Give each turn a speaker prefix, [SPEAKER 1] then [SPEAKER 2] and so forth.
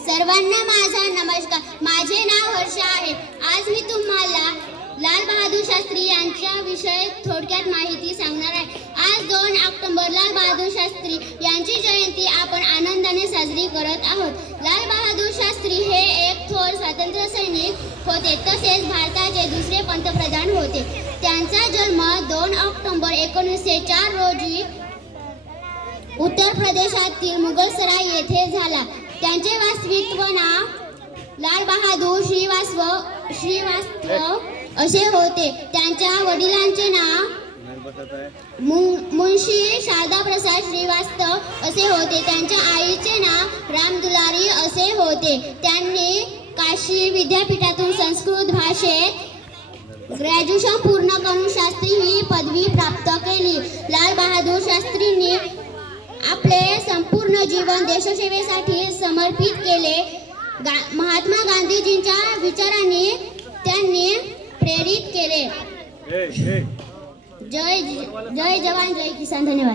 [SPEAKER 1] सर्वांना माझा नमस्कार. माझे नाव हर्षा आहे. आज मी तुम्हाला लाल बहादूर शास्त्री यांच्या विषयी थोडक्यात माहिती सांगणार आहे. आज दोन ऑक्टोबर लाल बहादूर शास्त्री यांची जयंती आपण आनंदाने साजरी करत आहोत. लाल बहादूर शास्त्री हे एक थोर स्वातंत्र्य सैनिक होते. तसेच भारताचे दुसरे पंतप्रधान होते. त्यांचा जन्म दोन ऑक्टोबर एकोणीसशे चार रोजी उत्तर प्रदेशातील मुघलसराय येथे झाला. त्यांचे वास्तवित्व नाव लाल बहादूर श्रीवास्व श्रीवास्तव असे होते. त्यांच्या वडिलांचे नाव मुंशी शारदा प्रसाद श्रीवास्तव असे होते. त्यांच्या आईचे नाव रामदुलारी असे होते. त्यांनी काशी विद्यापीठातून संस्कृत भाषेत ग्रॅज्युएशन पूर्ण करून शास्त्री ही पदवी प्राप्त केली लाल बहादूर शास्त्रींनी आपले संपूर्ण जीवन देशसेवेसाठी समर्पित केले. गा महात्मा गांधीजींच्या विचारांनी त्यांनी प्रेरित केले. जय जय जवान जय किसान. धन्यवाद.